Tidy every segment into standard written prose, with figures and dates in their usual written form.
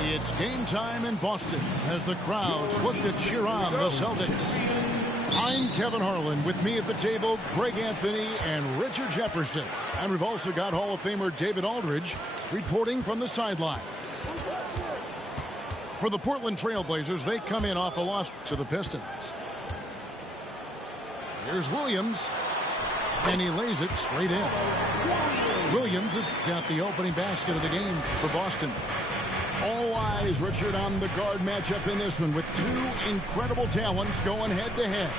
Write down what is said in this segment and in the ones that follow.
It's game time in Boston as the crowds look to cheer on the Celtics. I'm Kevin Harlan. With me at the table, Greg Anthony and Richard Jefferson. And we've also got Hall of Famer David Aldridge reporting from the sideline. For the Portland Trail Blazers, they come in off a loss to the Pistons. Here's Williams, and he lays it straight in. Williams has got the opening basket of the game for Boston. All eyes, Richard, on the guard matchup in this one with two incredible talents going head-to-head.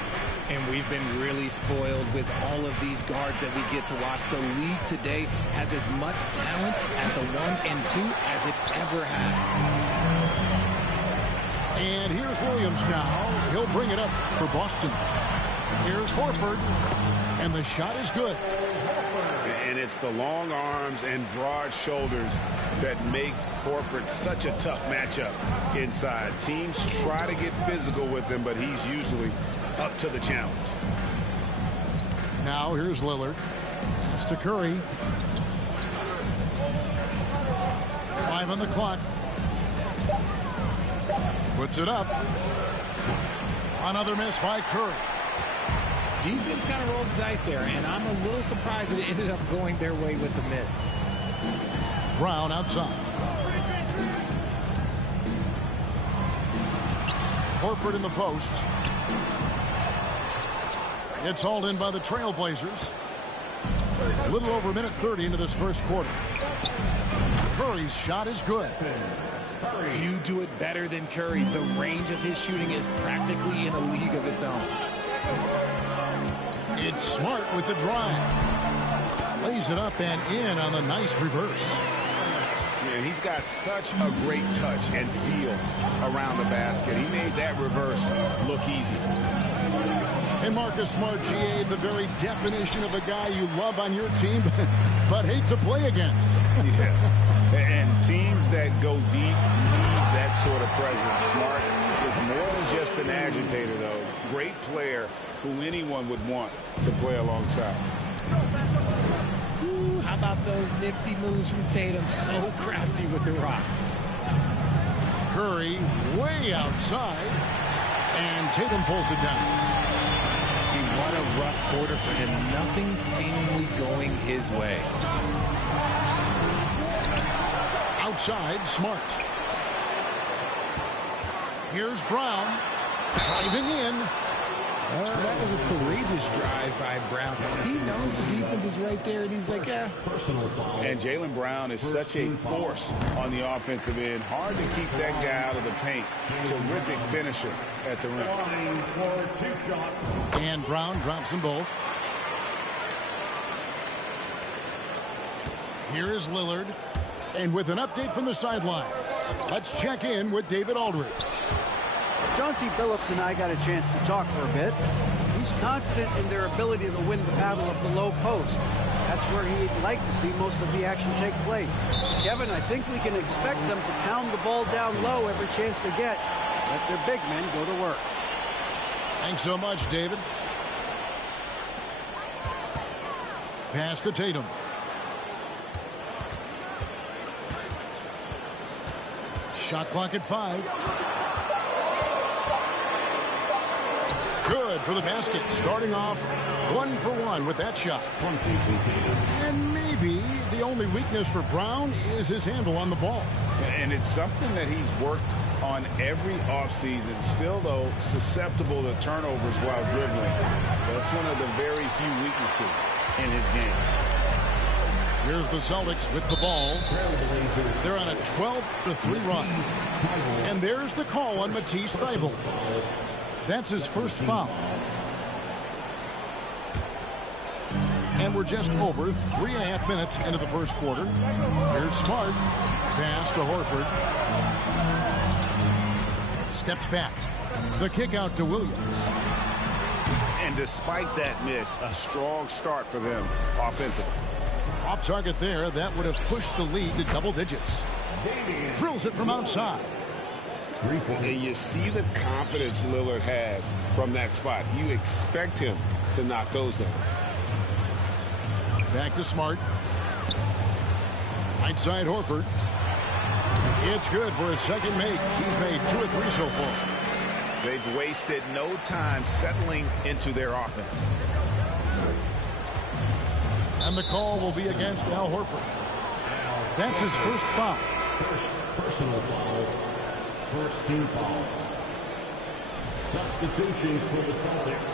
And we've been really spoiled with all of these guards that we get to watch. The league today has as much talent at the 1 and 2 as it ever has. And here's Williams now. He'll bring it up for Boston. Here's Horford, and the shot is good. And it's the long arms and broad shoulders that make Horford such a tough matchup inside. Teams try to get physical with him, but he's usually up to the challenge. Now here's Lillard. That's to Curry. 5 on the clock. Puts it up. Another miss by Curry. Defense kind of rolled the dice there, and I'm a little surprised that it ended up going their way with the miss. Brown outside. Horford in the post. It's hauled in by the Trailblazers. A little over a minute 30 into this first quarter. Curry's shot is good. Few do it better than Curry. The range of his shooting is practically in a league of its own. It's Smart with the drive. Lays it up and in on the nice reverse. Man, he's got such a great touch and feel around the basket. He made that reverse look easy. And Marcus Smart, GA, the very definition of a guy you love on your team, but hate to play against. Yeah, and teams that go deep need that sort of presence. Smart is more than just an agitator, though. Great player who anyone would want to play alongside. Ooh, how about those nifty moves from Tatum? So crafty with the rock. Curry way outside, and Tatum pulls it down. See, what a rough quarter for him. Nothing seemingly going his way. Outside, Smart. Here's Brown. Driving in. That was a courageous drive by Brown. He knows the defense is right there, and he's like, yeah. And Jaylen Brown is such a force on the offensive end. Hard to keep that guy out of the paint. Terrific finisher at the rim. And Brown drops them both. Here is Lillard. And with an update from the sidelines, let's check in with David Aldridge. Chauncey Billups and I got a chance to talk for a bit. He's confident in their ability to win the battle of the low post. That's where he'd like to see most of the action take place. Kevin, I think we can expect them to pound the ball down low every chance they get. Let their big men go to work. Thanks so much, David. Pass to Tatum. Shot clock at 5. Good for the basket. Starting off 1 for 1 with that shot. And maybe the only weakness for Brown is his handle on the ball. And it's something that he's worked on every offseason. Still, though, susceptible to turnovers while dribbling. That's one of the very few weaknesses in his game. Here's the Celtics with the ball. They're on a 12-3 run. And there's the call on Matisse Thybulle. That's his first foul. And we're just over 3.5 minutes into the first quarter. Here's Smart. Pass to Horford. Steps back. The kick out to Williams. And despite that miss, a strong start for them offensively. Off target there. That would have pushed the lead to double digits. Drills it from outside. And you see the confidence Lillard has from that spot. You expect him to knock those down. Back to Smart. Right side Horford. It's good for his second make. He's made 2 or 3 so far. They've wasted no time settling into their offense. And the call will be against Al Horford. That's his first foul. First personal foul. First team foul. Substitutions for the Celtics.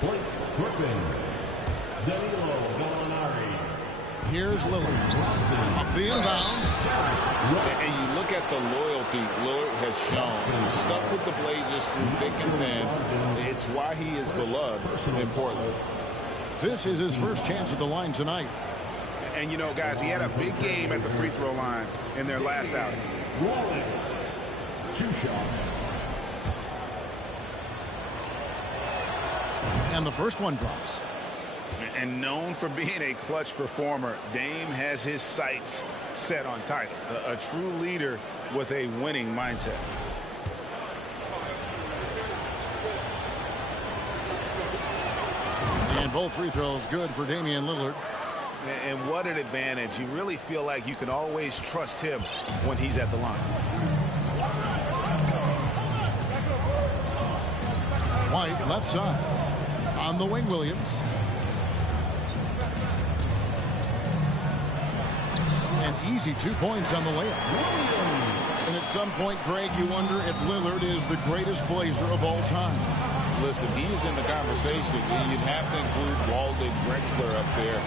Blake Griffin. Danilo Gallinari. Here's Lillard. Off the inbound. And you look at the loyalty Lillard has shown. He's stuck with the Blazers through thick and thin. It's why he is beloved in Portland. This is his first chance at the line tonight. And, you know, guys, he had a big game at the free throw line in their last outing. Rolling. 2 shots. And the first one drops. And known for being a clutch performer, Dame has his sights set on titles. A true leader with a winning mindset. And both free throws good for Damian Lillard. And what an advantage. You really feel like you can always trust him when he's at the line. White left side. On the wing, Williams. And easy 2 points on the layup. And at some point, Greg, you wonder if Lillard is the greatest Blazer of all time. Listen, he is in the conversation. You'd have to include Walden Drexler up there.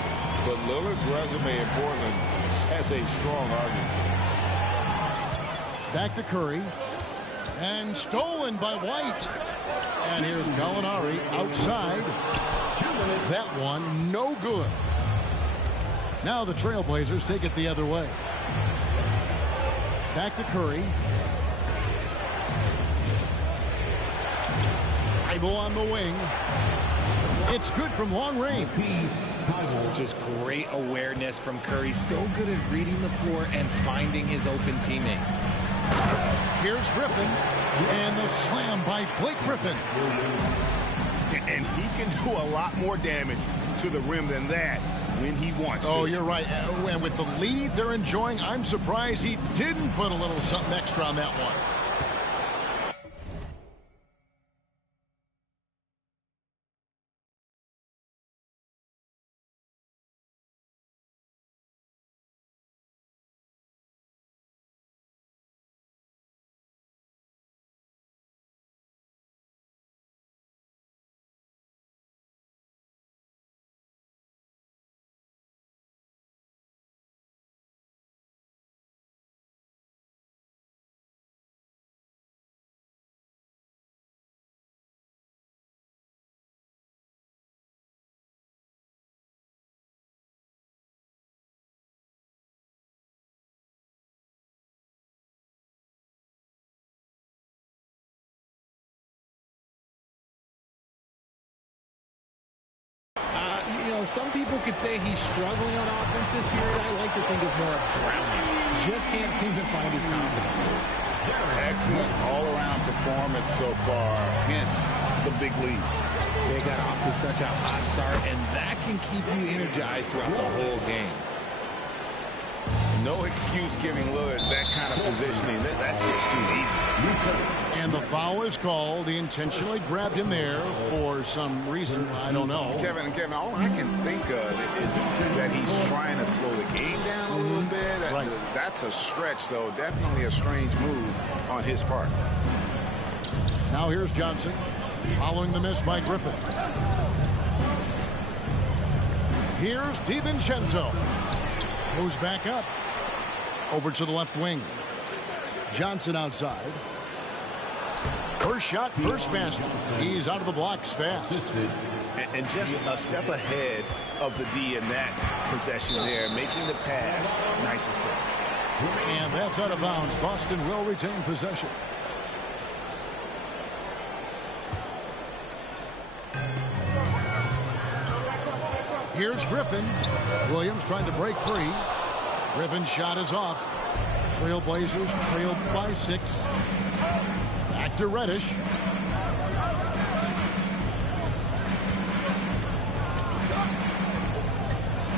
But Lillard's resume in Portland has a strong argument. Back to Curry. And stolen by White. And here's Gallinari outside. That one no good. Now the Trailblazers take it the other way. Back to Curry. Thybulle on the wing. It's good from long range. Just great awareness from Curry. So good at reading the floor and finding his open teammates. Here's Griffin. And the slam by Blake Griffin. And he can do a lot more damage to the rim than that when he wants to. Oh, you're right. And with the lead they're enjoying, I'm surprised he didn't put a little something extra on that one. Some people could say he's struggling on offense this period. I like to think of more of drowning. Just can't seem to find his confidence. Excellent all-around performance so far. Hence the big lead. They got off to such a hot start, and that can keep you energized throughout the whole game. No excuse giving Lillard that kind of positioning. That's just too easy. And the foul is called. He intentionally grabbed him there for some reason. I don't know. Kevin, all I can think of is that he's trying to slow the game down a little bit. Right. That's a stretch, though. Definitely a strange move on his part. Now here's Johnson. Following the miss by Griffin. Here's DiVincenzo. Moves back up. Over to the left wing. Johnson outside. First shot, first basket. He's out of the blocks fast. And just a step ahead of the D in that possession there, making the pass. Nice assist. And that's out of bounds. Boston will retain possession. Here's Griffin. Williams trying to break free. Griffin's shot is off. Trailblazers trailed by 6. Back to Reddish.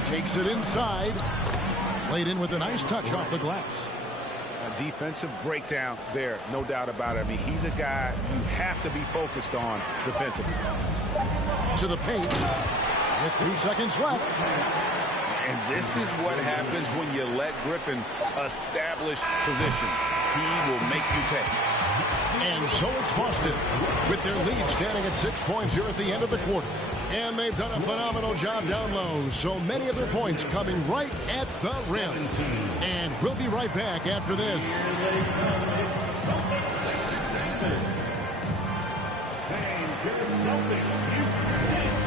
Takes it inside. Laid in with a nice touch off the glass. A defensive breakdown there, no doubt about it. I mean, he's a guy you have to be focused on defensively. To the paint. With 2 seconds left. And this is what happens when you let Griffin establish position. He will make you pay. And so it's Boston with their lead standing at 6 points here at the end of the quarter. And they've done a phenomenal job down low. So many of their points coming right at the rim. And we'll be right back after this.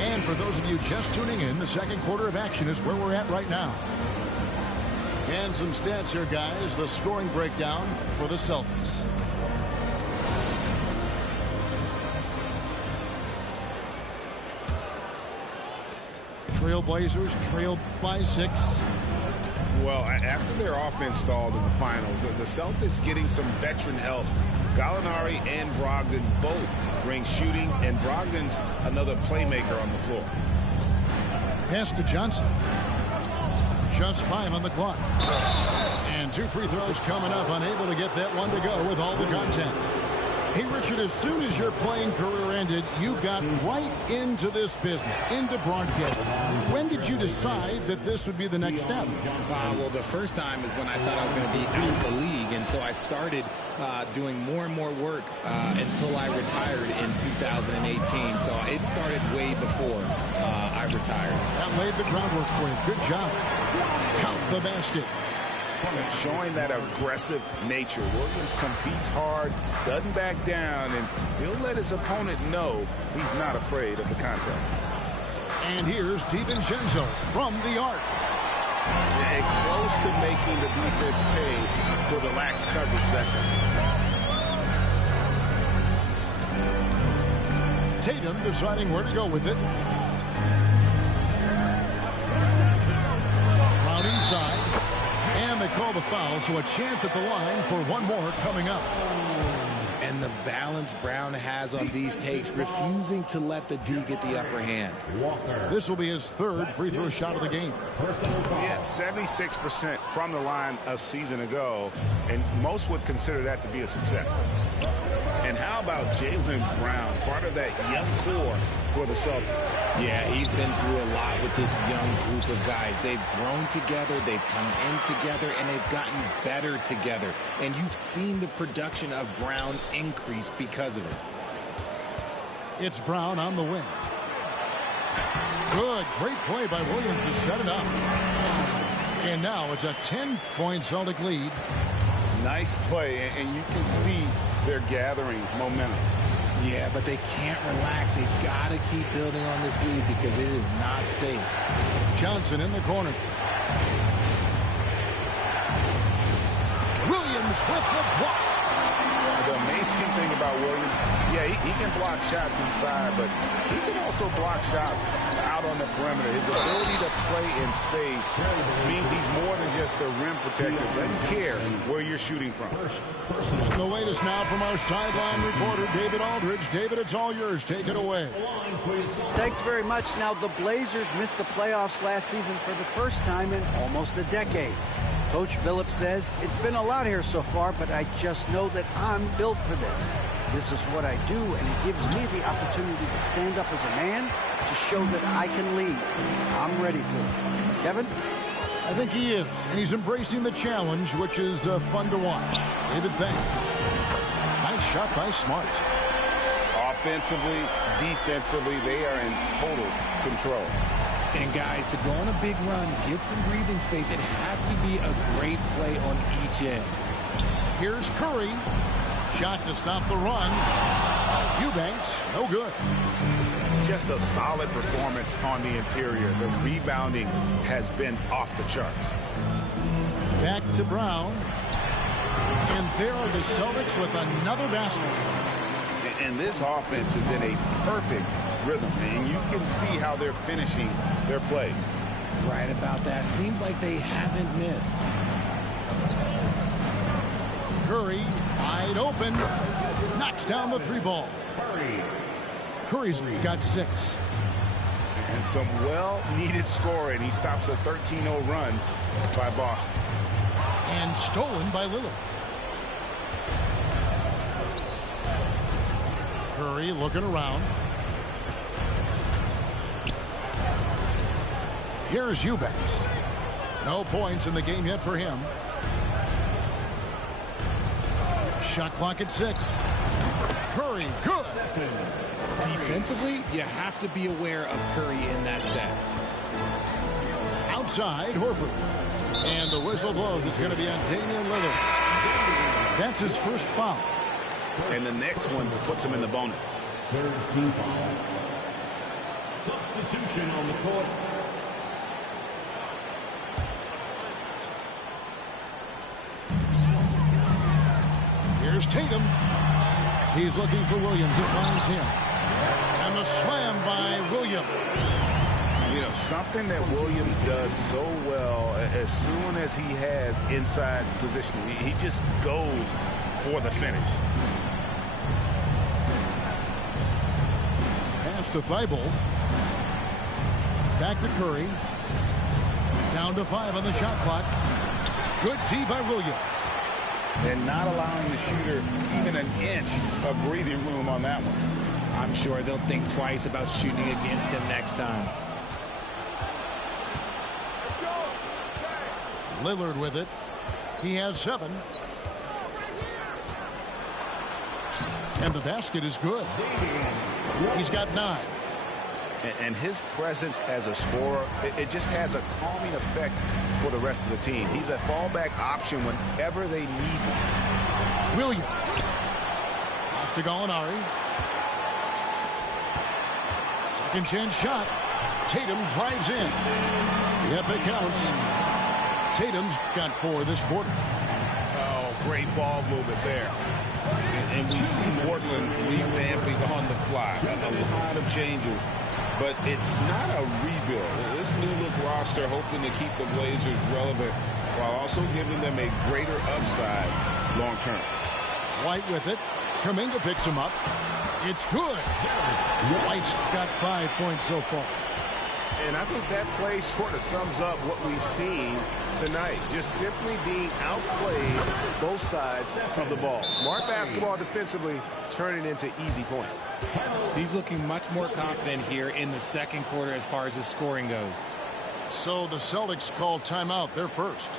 And for those of you just tuning in, the second quarter of action is where we're at right now. And some stats here, guys. The scoring breakdown for the Celtics. Trailblazers trail by 6. Well, after their offense stalled in the finals, the Celtics getting some veteran help. Gallinari and Brogdon both bring shooting, and Brogdon's another playmaker on the floor. Pass to Johnson. Just 5 on the clock. And 2 free throws coming up, unable to get that one to go with all the contact. Hey, Richard, as soon as your playing career ended, you got right into this business, into broadcasting. When did you decide that this would be the next step? Well, the first time is when I thought I was going to be out of the league, and so I started doing more and more work until I retired in 2018. So it started way before I retired. That laid the groundwork for you. Good job. Count the basket. Showing that aggressive nature. Williams competes hard, doesn't back down, and he'll let his opponent know he's not afraid of the contact. And here's DiVincenzo from the arc. Close to making the defense pay for the lax coverage that time. Tatum deciding where to go with it. Round inside. And they call the foul, so a chance at the line for one more coming up. And the balance Brown has on these takes, refusing to let the D get the upper hand. This will be his 3rd free throw shot of the game. Yeah, 76% from the line a season ago, and most would consider that to be a success. And how about Jaylen Brown, part of that young core for the Celtics? Yeah, he's been through a lot with this young group of guys. They've grown together, they've come in together, and they've gotten better together. And you've seen the production of Brown increase because of it. It's Brown on the wing. Good, great play by Williams to set it up. And now it's a 10-point Celtic lead. Nice play, and you can see they're gathering momentum. Yeah, but they can't relax. They've got to keep building on this lead because it is not safe. Johnson in the corner. Williams with the block. The amazing thing about Williams, yeah, he can block shots inside, but he can also block shots out on the perimeter. His ability to play in space means he's more than just a rim protector. Doesn't care where you're shooting from. The latest now from our sideline reporter, David Aldridge. David, it's all yours. Take it away. Thanks very much. Now, the Blazers missed the playoffs last season for the first time in almost a decade. Coach Billups says, it's been a lot here so far, but I just know that I'm built for this. This is what I do, and it gives me the opportunity to stand up as a man to show that I can lead. I'm ready for it. Kevin? I think he is, and he's embracing the challenge, which is fun to watch. David, thanks. Nice shot by Smart. Offensively, defensively, they are in total control. And guys, to go on a big run, get some breathing space, it has to be a great play on each end. Here's Curry. Shot to stop the run. Eubanks, no good. Just a solid performance on the interior. The rebounding has been off the charts. Back to Brown. And there are the Celtics with another basket. And this offense is in a perfect rhythm, and you can see how they're finishing their plays. Right about that. Seems like they haven't missed. Curry, wide open, knocks down the 3 ball. Curry's got 6. And some well-needed scoring. He stops a 13-0 run by Boston. And stolen by Lillard. Curry looking around. Here's Eubanks. No points in the game yet for him. Shot clock at 6. Curry, good. Defensively, you have to be aware of Curry in that set. Outside, Horford. And the whistle blows. It's going to be on Damian Lillard. That's his first foul. And the next one puts him in the bonus. Third team foul. Substitution on the court. Here's Tatum. He's looking for Williams. It finds him. And the slam by Williams. You know, something that Williams does so well, as soon as he has inside position, he just goes for the finish. Pass to Thibault. Back to Curry. Down to 5 on the shot clock. Good D by Williams. And not allowing the shooter even an inch of breathing room on that one. I'm sure they'll think twice about shooting against him next time. Lillard with it. He has 7. And the basket is good. He's got 9. And his presence as a scorer, it just has a calming effect for the rest of the team. He's a fallback option whenever they need him. Williams. Pass to Gallinari. Second chance shot. Tatum drives in. Yep, it counts. Tatum's got 4 this quarter. Oh, great ball movement there. And we see Portland revamping on the fly. A lot of changes, but it's not a rebuild. This new look roster hoping to keep the Blazers relevant while also giving them a greater upside long term. White with it. Kuminga picks him up. It's good. White's got 5 points so far. And I think that play sort of sums up what we've seen tonight. Just simply being outplayed both sides of the ball. Smart basketball defensively, turning into easy points. He's looking much more confident here in the second quarter as far as his scoring goes. So the Celtics call timeout. They're first.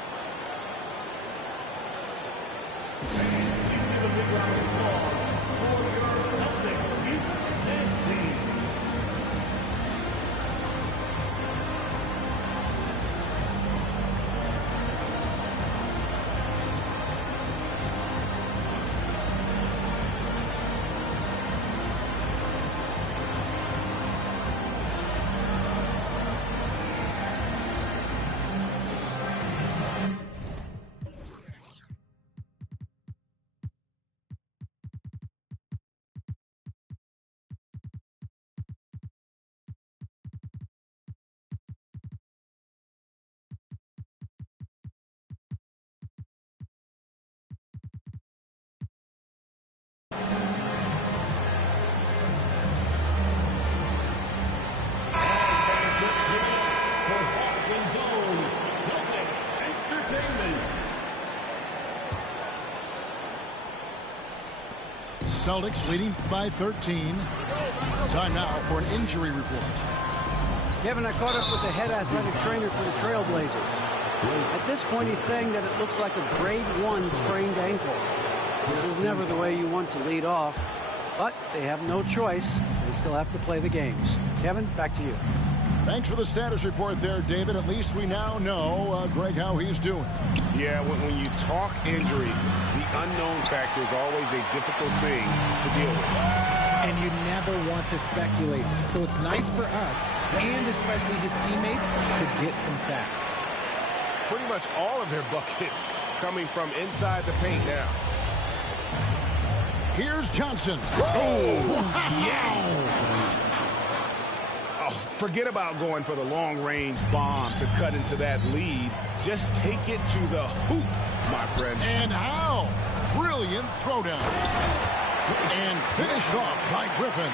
Celtics leading by 13. Time now for an injury report. Kevin, I caught up with the head athletic trainer for the Trailblazers. At this point, he's saying that it looks like a grade 1 sprained ankle. This is never the way you want to lead off, but they have no choice. They still have to play the games. Kevin, back to you. Thanks for the status report there, David. At least we now know, Greg, how he's doing. Yeah, when you talk injury, the unknown factor is always a difficult thing to deal with. And you never want to speculate. So it's nice for us, and especially his teammates, to get some facts. Pretty much all of their buckets coming from inside the paint now. Here's Johnson. Oh, yes! Oh, forget about going for the long-range bomb to cut into that lead. Just take it to the hoop, my friend. And how? Brilliant throwdown. And finished off by Griffin.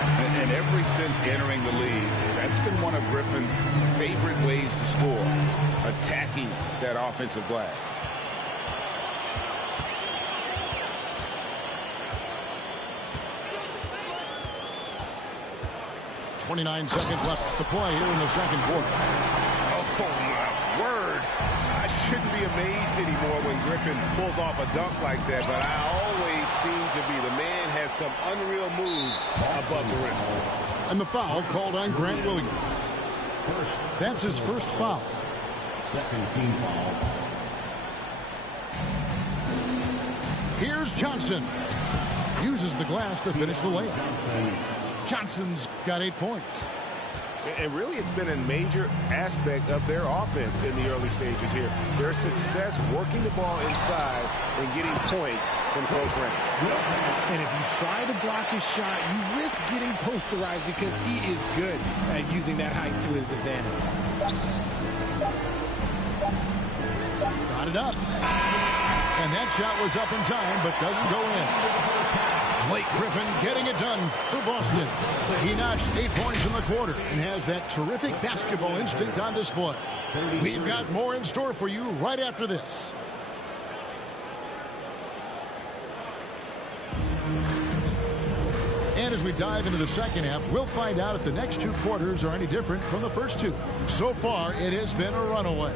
And ever since entering the league, that's been one of Griffin's favorite ways to score, attacking that offensive glass. .29 seconds left to play here in the second quarter. Oh, my word. I shouldn't be amazed anymore when Griffin pulls off a dunk like that, but I always seem to be. The man has some unreal moves above the rim. And the foul called on Grant Williams. That's his first foul. Second team foul. Here's Johnson. Uses the glass to finish the layup. Johnson's got 8 points. And really, it's been a major aspect of their offense in the early stages here. Their success working the ball inside and getting points from close range. And if you try to block his shot, you risk getting posterized because he is good at using that height to his advantage. Got it up. And that shot was up in time, but doesn't go in. Blake Griffin getting it done for Boston. He notched 8 points in the quarter and has that terrific basketball instinct on display. We've got more in store for you right after this. And as we dive into the second half, we'll find out if the next 2 quarters are any different from the first 2. So far, it has been a runaway.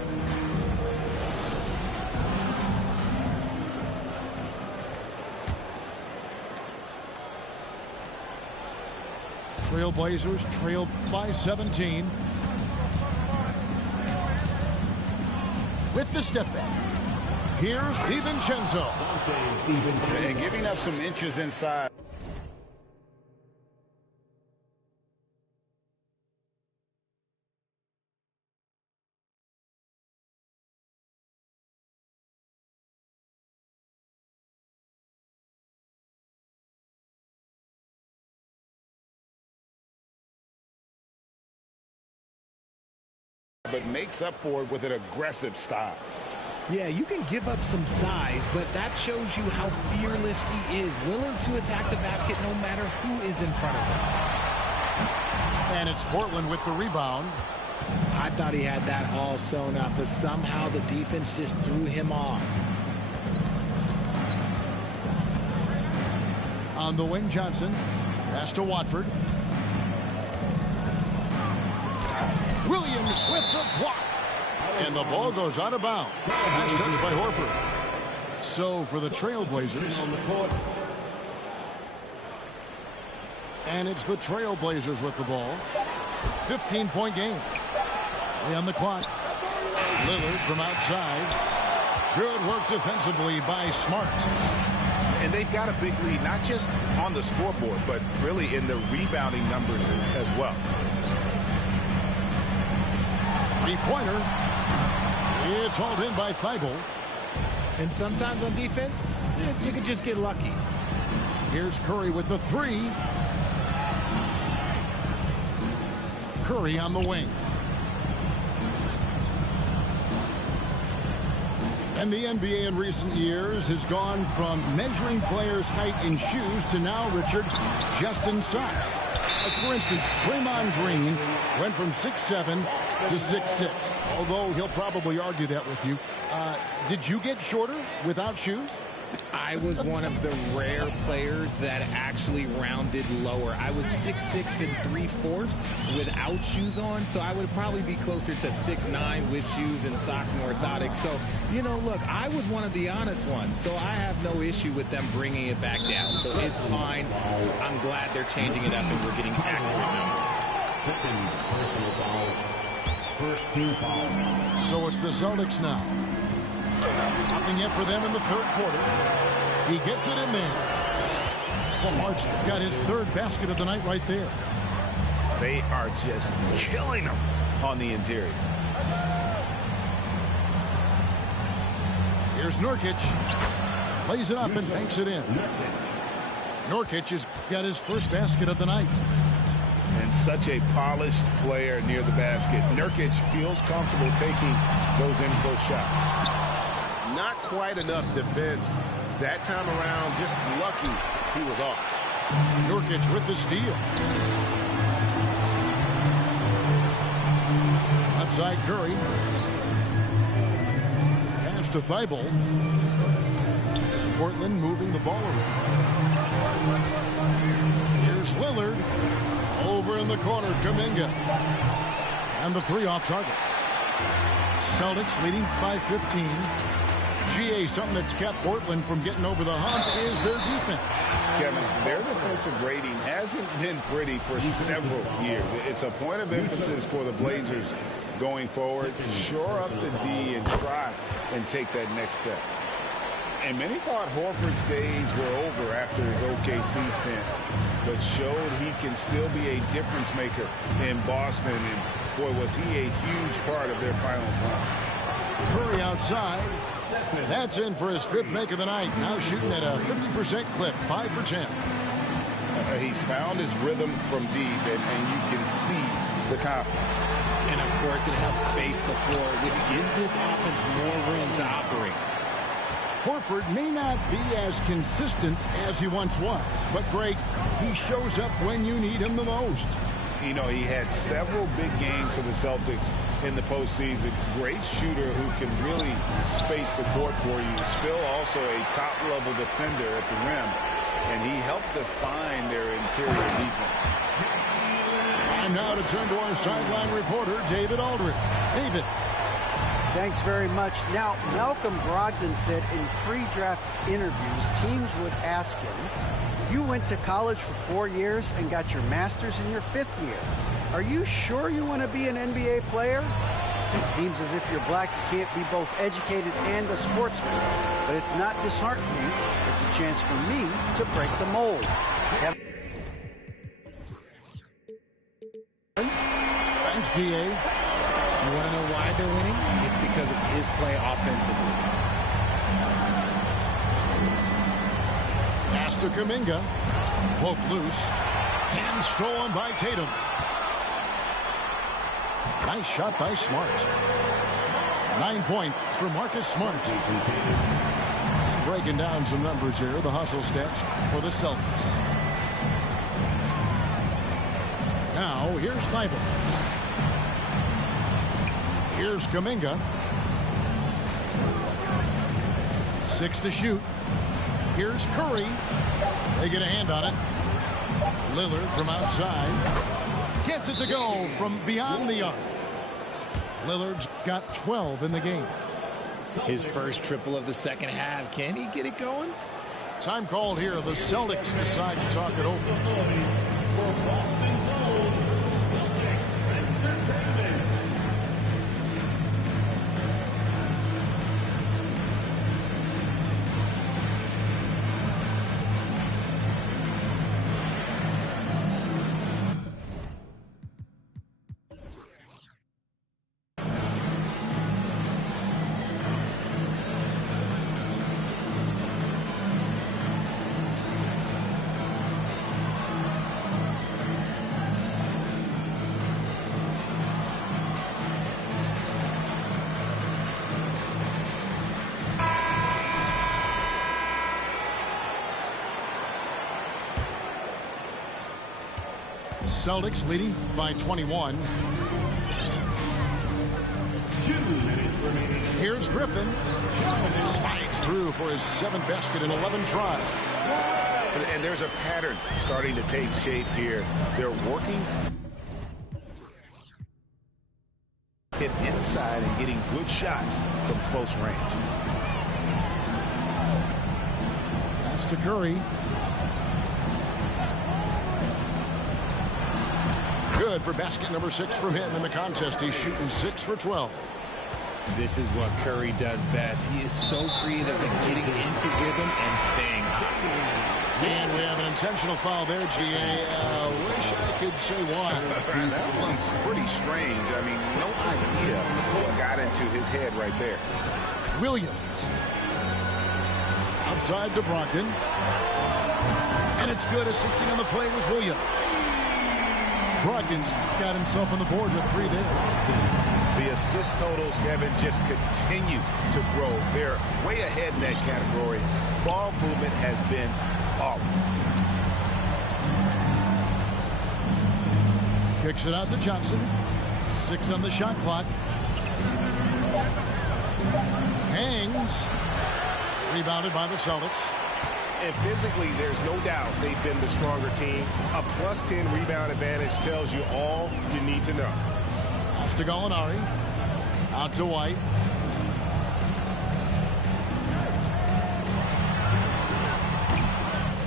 Trailblazers trailed by 17. With the step back. Here's DiVincenzo. And giving up some inches inside. But makes up for it with an aggressive style. Yeah, you can give up some size, but that shows you how fearless he is, willing to attack the basket no matter who is in front of him. And it's Portland with the rebound. I thought he had that all sewn up, but somehow the defense just threw him off. On the wing, Johnson. Pass to Watford. Williams with the block. And the ball goes out of bounds. Nice touch by Horford. So for the Trailblazers. And it's the Trailblazers with the ball. 15-point game. Play on the clock. Lillard from outside. Good work defensively by Smart. And they've got a big lead, not just on the scoreboard, but really in the rebounding numbers as well. Three-pointer. It's hauled in by Thibault. And sometimes on defense, you can just get lucky. Here's Curry with the 3. Curry on the wing. And the NBA in recent years has gone from measuring players' height in shoes to now, Richard, just in socks. For instance, Draymond Green went from 6'7" to 6'6", although he'll probably argue that with you. Did you get shorter without shoes? I was one of the rare players that actually rounded lower. I was 6'6" and 3/4 without shoes on, so I would probably be closer to 6'9" with shoes and socks and orthotics. So, you know, look, I was one of the honest ones, so I have no issue with them bringing it back down. So it's fine. I'm glad they're changing it up and we're getting accurate numbers. Second personal foul. First team foul. So it's the Celtics now. Nothing yet for them in the third quarter. He gets it in there. Smart's got his third basket of the night right there. They are just killing them on the interior. Here's Nurkic. Lays it up and banks it in. Nurkic has got his first basket of the night. And such a polished player near the basket. Nurkic feels comfortable taking those in-close shots. Not quite enough defense that time around. Just lucky he was off. Nurkic with the steal. Left side Curry. Pass to Thibault. Portland moving the ball around. Here's Lillard. Over in the corner, Kuminga. And the three off target. Celtics leading by 15. GA, something that's kept Portland from getting over the hump is their defense. Kevin, their defensive rating hasn't been pretty for several years. It's a point of emphasis for the Blazers going forward. Shore up the D and try and take that next step. And many thought Horford's days were over after his OKC stint, but showed he can still be a difference maker in Boston. And boy, was he a huge part of their finals run. Curry outside. That's in for his fifth make of the night. Now shooting at a 50% clip, 5 for 10. He's found his rhythm from deep, and you can see the confidence. And, of course, it helps space the floor, which gives this offense more room to operate. Horford may not be as consistent as he once was, but Greg, he shows up when you need him the most. You know, he had several big games for the Celtics in the postseason. Great shooter who can really space the court for you. Still also a top-level defender at the rim, and he helped define their interior defense. Time now to turn to our sideline reporter, David Aldridge. David. Thanks very much. Now, Malcolm Brogdon said in pre-draft interviews, teams would ask him, you went to college for 4 years and got your master's in your 5th year. Are you sure you want to be an NBA player? It seems as if you're black, you can't be both educated and a sportsman. But it's not disheartening. It's a chance for me to break the mold. Thanks, D.A. You want to know why they're winning? It's because of his play offensively. Pass to Kuminga. Poked loose. Hand stolen by Tatum. Nice shot by Smart. 9 points for Marcus Smart. Breaking down some numbers here. The hustle stats for the Celtics. Now, here's Thibault. Here's Kuminga. 6 to shoot. Here's Curry. They get a hand on it. Lillard from outside. Gets it to go from beyond the arc. Lillard's got 12 in the game. His first triple of the second half. Can he get it going? Time called here. The Celtics decide to talk it over. Celtics leading by 21. Here's Griffin. Slides through for his 7th basket in 11 tries. And there's a pattern starting to take shape here. They're working it inside and getting good shots from close range. Pass to Curry. Good for basket number 6 from him in the contest. He's shooting 6 for 12. This is what Curry does best. He is so creative in getting into rhythm and staying hot. And we have an intentional foul there, GA. Wish I could say why. That one's pretty strange. I mean, no idea what got into his head right there. Williams. Outside to Brogdon. And it's good. Assisting on the play was Williams. Brogdon's got himself on the board with 3 there. The assist totals, Kevin, just continue to grow. They're way ahead in that category. Ball movement has been flawless. Kicks it out to Johnson. 6 on the shot clock. Hangs. Rebounded by the Celtics. And physically, there's no doubt they've been the stronger team. A +10 rebound advantage tells you all you need to know. Pass to Gallinari. Out to White.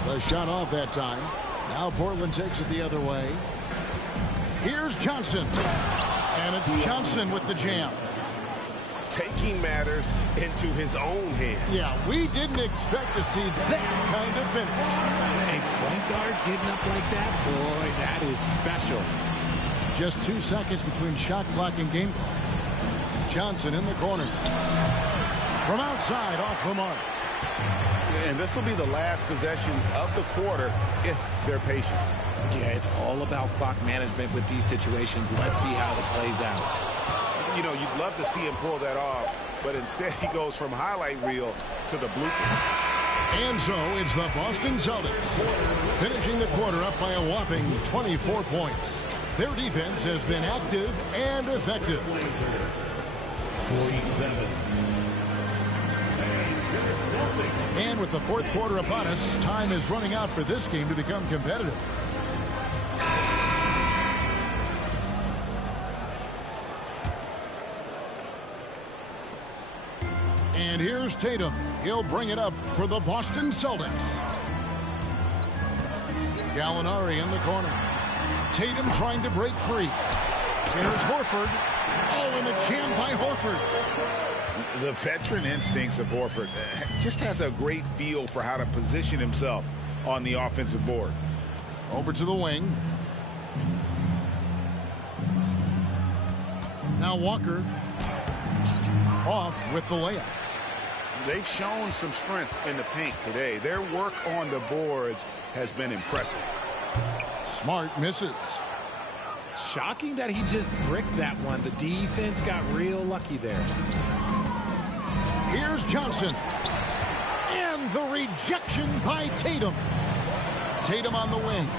The shot off that time. Now Portland takes it the other way. Here's Johnson. And it's Johnson with the jam. Taking matters into his own hands. Yeah, we didn't expect to see that kind of finish. A point guard getting up like that, boy, that is special. Just 2 seconds between shot clock and game clock. Johnson in the corner. From outside, off the mark. And this will be the last possession of the quarter if they're patient. Yeah, it's all about clock management with these situations. Let's see how this plays out. You know, you'd love to see him pull that off, but instead he goes from highlight reel to the bloopers. And so it's the Boston Celtics finishing the quarter up by a whopping 24 points. Their defense has been active and effective. 47. And with the fourth quarter upon us, time is running out for this game to become competitive. And here's Tatum. He'll bring it up for the Boston Celtics. Gallinari in the corner. Tatum trying to break free. Here's Horford. Oh, and the jam by Horford. The veteran instincts of Horford just has a great feel for how to position himself on the offensive board. Over to the wing. Now Walker. Off with the layup. They've shown some strength in the paint today. Their work on the boards has been impressive. Smart misses. Shocking that he just bricked that one. The defense got real lucky there. Here's Johnson. And the rejection by Tatum. Tatum on the wing.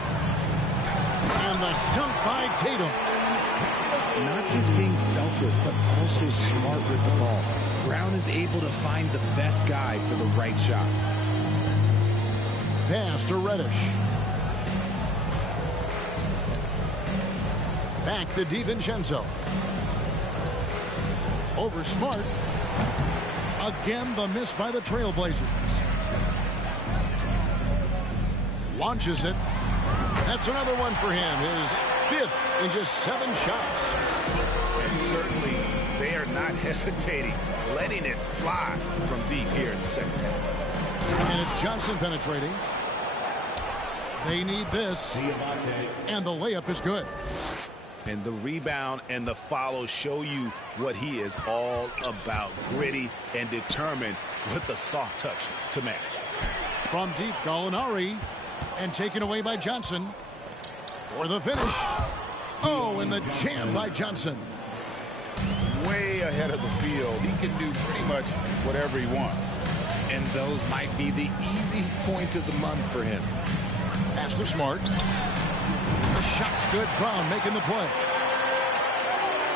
And the dunk by Tatum. Not just being selfless, but also smart with the ball. Brown is able to find the best guy for the right shot. Pass to Reddish. Back to DiVincenzo. Over Smart. Again, the miss by the Trailblazers. Launches it. That's another one for him. His 5th in just 7 shots. And certainly they are not hesitating, letting it fly from deep here in the second half. And it's Johnson penetrating. They need this. And the layup is good. And the rebound and the follow show you what he is all about. Gritty and determined with a soft touch to match. From deep, Gallinari. And taken away by Johnson. For the finish. Oh, and the jam by Johnson. Way ahead of the field. He can do pretty much whatever he wants. And those might be the easiest points of the month for him. Pass to Smart. The shot's good. Brown making the play.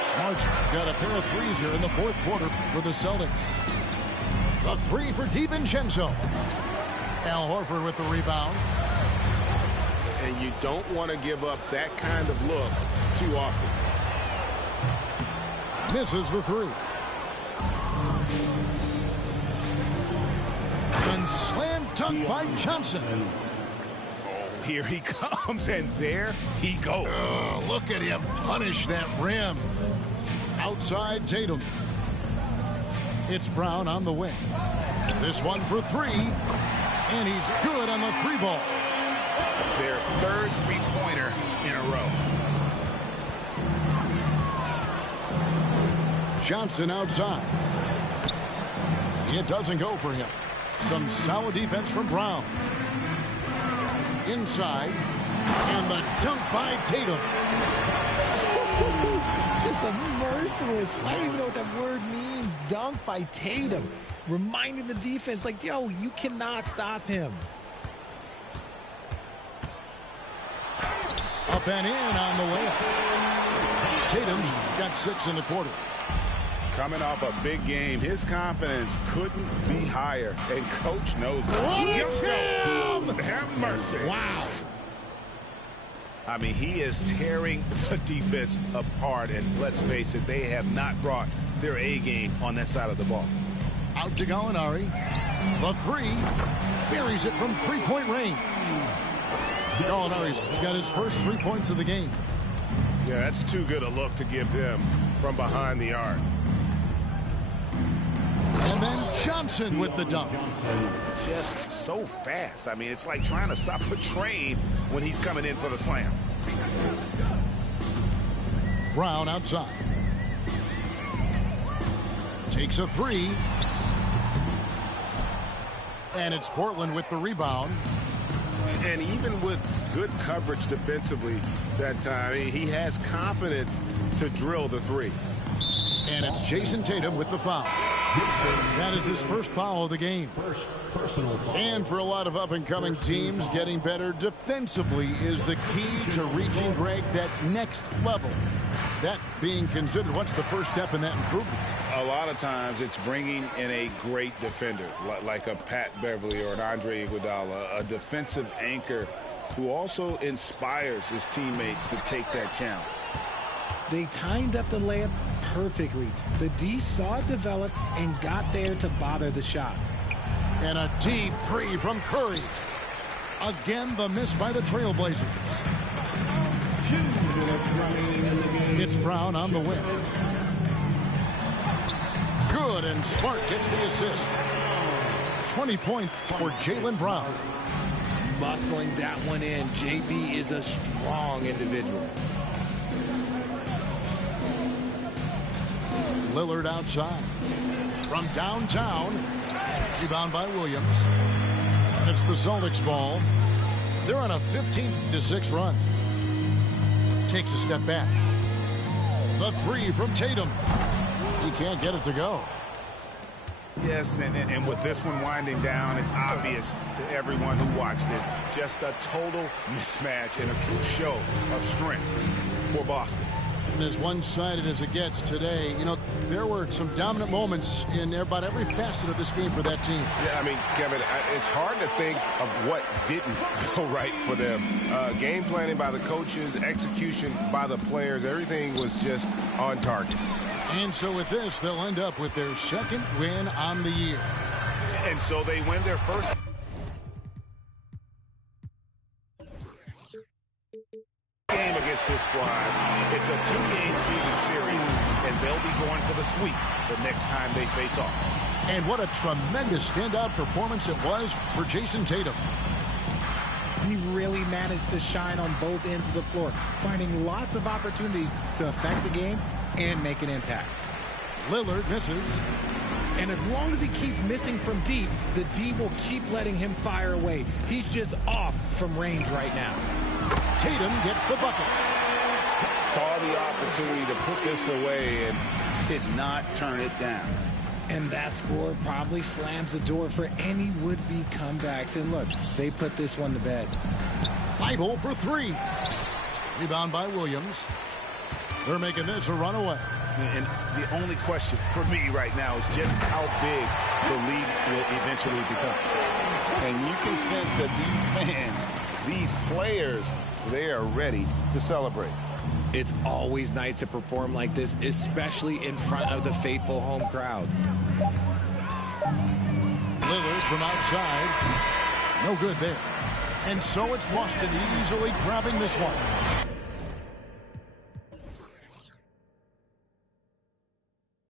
Smart's got a pair of threes here in the fourth quarter for the Celtics. The 3 for DiVincenzo. Al Horford with the rebound. And you don't want to give up that kind of look too often. Misses the 3. And slam dunk by Johnson. Here he comes, and there he goes. Oh, look at him punish that rim. Outside Tatum. It's Brown on the wing. This one for 3. And he's good on the 3 ball. Their 3rd three-pointer in a row. Johnson outside. It doesn't go for him. Some solid defense from Brown. Inside. And the dunk by Tatum. Just a merciless, I don't even know what that word means, dunk by Tatum. Reminding the defense, like, yo, you cannot stop him. A Up and in on the way. Tatum's got 6 in the quarter. Coming off a big game, his confidence couldn't be higher, and coach knows it. Have mercy. Wow. I mean, he is tearing the defense apart, and let's face it, they have not brought their A game on that side of the ball. Out to Gallinari. The 3. Buries it from 3-point range. Gallinari's got his first 3 points of the game. Yeah, that's too good a look to give him from behind the arc. And then Johnson with the dunk. Just so fast. I mean, it's like trying to stop a train when he's coming in for the slam. Brown outside. Takes a 3. And it's Portland with the rebound. And even with good coverage defensively that time, he has confidence to drill the 3. And it's Jason Tatum with the foul. That is his first foul of the game. And for a lot of up-and-coming teams, getting better defensively is the key to reaching, Greg, that next level. That being considered, what's the first step in that improvement? A lot of times it's bringing in a great defender, like a Pat Beverly or an Andre Iguodala, a defensive anchor who also inspires his teammates to take that challenge. They timed up the layup perfectly. The D saw it develop and got there to bother the shot. And a deep 3 from Curry. Again, the miss by the Trailblazers. It's Brown on the win. Good, and Smart gets the assist. 20 points for Jaylen Brown. Muscling that one in. JB is a strong individual. Lillard outside. From downtown. Rebound by Williams. And it's the Celtics ball. They're on a 15-6 run. Takes a step back. The 3 from Tatum. He can't get it to go. Yes, and with this one winding down, it's obvious to everyone who watched it. Just a total mismatch and a true show of strength for Boston. And as one-sided as it gets today, you know, there were some dominant moments in about every facet of this game for that team. Yeah, I mean, Kevin, it's hard to think of what didn't go right for them. Game planning by the coaches, execution by the players, everything was just on target. And so with this, they'll end up with their second win on the year. And so they win their first game against this squad. It's a 2-game season series, and they'll be going for the sweep the next time they face off. And what a tremendous standout performance it was for Jason Tatum. He really managed to shine on both ends of the floor, finding lots of opportunities to affect the game and make an impact. Lillard misses. And as long as he keeps missing from deep, the D will keep letting him fire away. He's just off from range right now. Tatum gets the bucket. Saw the opportunity to put this away and did not turn it down. And that score probably slams the door for any would-be comebacks. And look, they put this one to bed. Thibault for 3. Rebound by Williams. They're making this a runaway. And the only question for me right now is just how big the lead will eventually become. And you can sense that these fans, these players, they are ready to celebrate. It's always nice to perform like this, especially in front of the faithful home crowd. Lillard from outside. No good there. And so it's Boston easily grabbing this one.